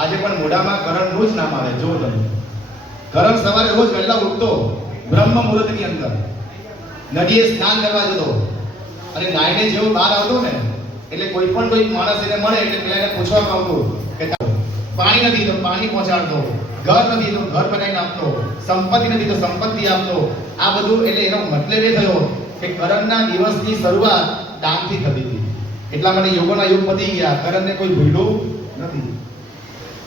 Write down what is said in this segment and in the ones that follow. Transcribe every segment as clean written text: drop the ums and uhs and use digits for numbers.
આજે પણ મોઢામાં કરણનું જ નામ આવે. જો તમે કરણ સવારે રોજ વહેલા ઉઠતો બ્રહ્મ મુહૂર્તની અંદર નદીએ સ્નાન કરવા જતો અને નાઈને જેવો બહાર આવતો ને એટલે કોઈ માણસ એને મળે એટલે પેલા એને પૂછવામાં આવતું કે પાણી નથી તો પાણી પહોંચાડતો, ઘર નથી તો ઘર બનાવીને આપતો, સંપત્તિ નથી તો સંપત્તિ આપતો. આ બધું એટલે એનો મતલબ એ થયો કે કરણના દિવસની શરૂઆત દાનથી થતી હતી. એટલા માટે યોગોના યુગ પતી ગયા, કરણને કોઈ ભૂલ્યું નથી.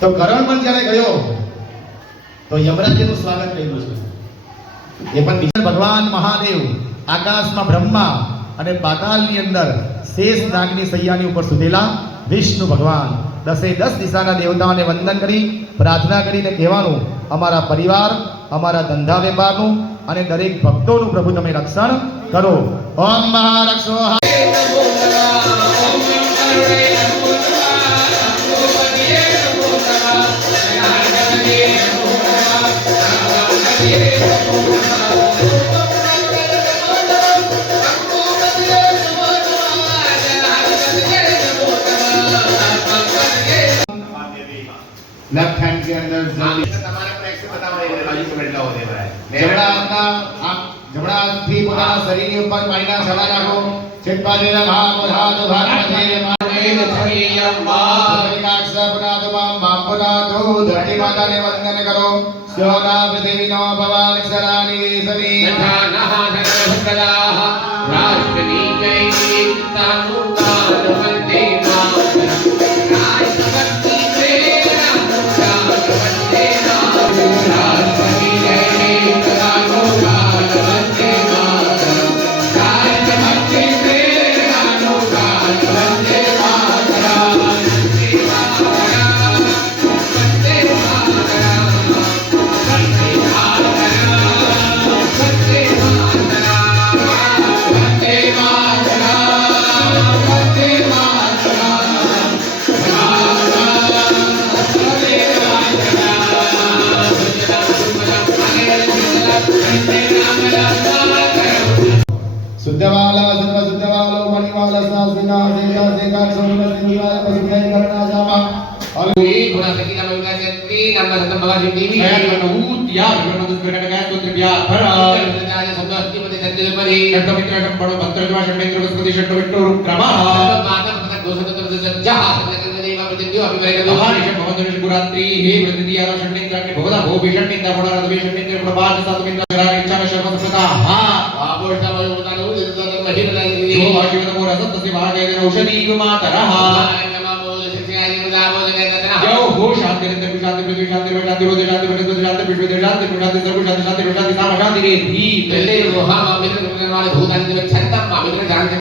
તો કરણ પણ જ્યારે ગયો તો યમરાજનું સ્વાગત કર્યું છે. એ પણ વિષ્ણુ ભગવાન મહાદેવ આકાશમાં બ્રહ્મા અને પાતાળની અંદર શેષ નાગની સૈયાની ઉપર સુતેલા વિષ્ણુ ભગવાન 10 દિશાના દેવતાઓને વંદન કરી પ્રાર્થના કરીને કહેવાનું, અમારા પરિવાર, અમારા ધંધા વેપારનું અને દરેક ભક્તોનું પ્રભુ તમે રક્ષણ કરો. ઓમ મહારક્ષો लेफ्ट हैंड के अंदर તમારા પર એક્શન બતાવવા એ બાજુ પર એટલા હોતે ભાઈ જમણા થી પોતાના શરીરની ઉપર પાણીના છલા નાખો. ચિત્પાદેના ભામોધાતો ભાગમધે મામેન થલિયમ વાકાક્ષ પુનાદમા માપનાતો ધરતી માતાને વંદન કરો. સ્યોના પૃથ્વીનો ભવાન સરાની સવી નહાનહા ધનભક્તલાહ રાષ્ટ્રની જય તાનુકાન વંદે માતરમ. રાષ્ટ્રભક્તિ પ્રેરણા વંદે માતરમ. રાષ્ટ્રની જય તાનુકાન વંદે માતરમ. રાષ્ટ્રભક્તિ પ્રેરણા વંદે માતરમ. शुद्धवाला सर्व शुद्धवालो मणिवाला सासिना सेका सेका सोना सिंहाल पसुके करना जामा अलुई गुना सकीना मविना सेत्री नम्मा सतम भगवान देवी है मनहूत या भगवान दुष्ट का तो त्रिया भर आज संगस्ति मते सत्य परि शब्द मित्रकम बड़ो भक्तजवा षण्मेत्र वस्पति षट् विष्णु क्रमः माता पद दोषत जहा सत्य देवा प्रतिदियो अभिप्राय का महान ऋषभ भवन शिवरात्रि हे प्रतिदिया षण्मेत्र के भवदा भो भीषण निंदा बड़ा रद भीषण निंदा प्रभात सात मिंद्र करा इच्छा शर्म सफलता हां आपोष्टा भयो उदानो जो भाषित को रसत से भागे औषधि मातरः जो हो शांति नित्य शांति पृथ्वी शांति शांति रोध शांति पृथ्वी शांति विश्व शांति शांति सर्व शांति शांति शांति साम शांति रे धी पहले रोहा मित्र वाले भूतानि छंदम मित्र जानते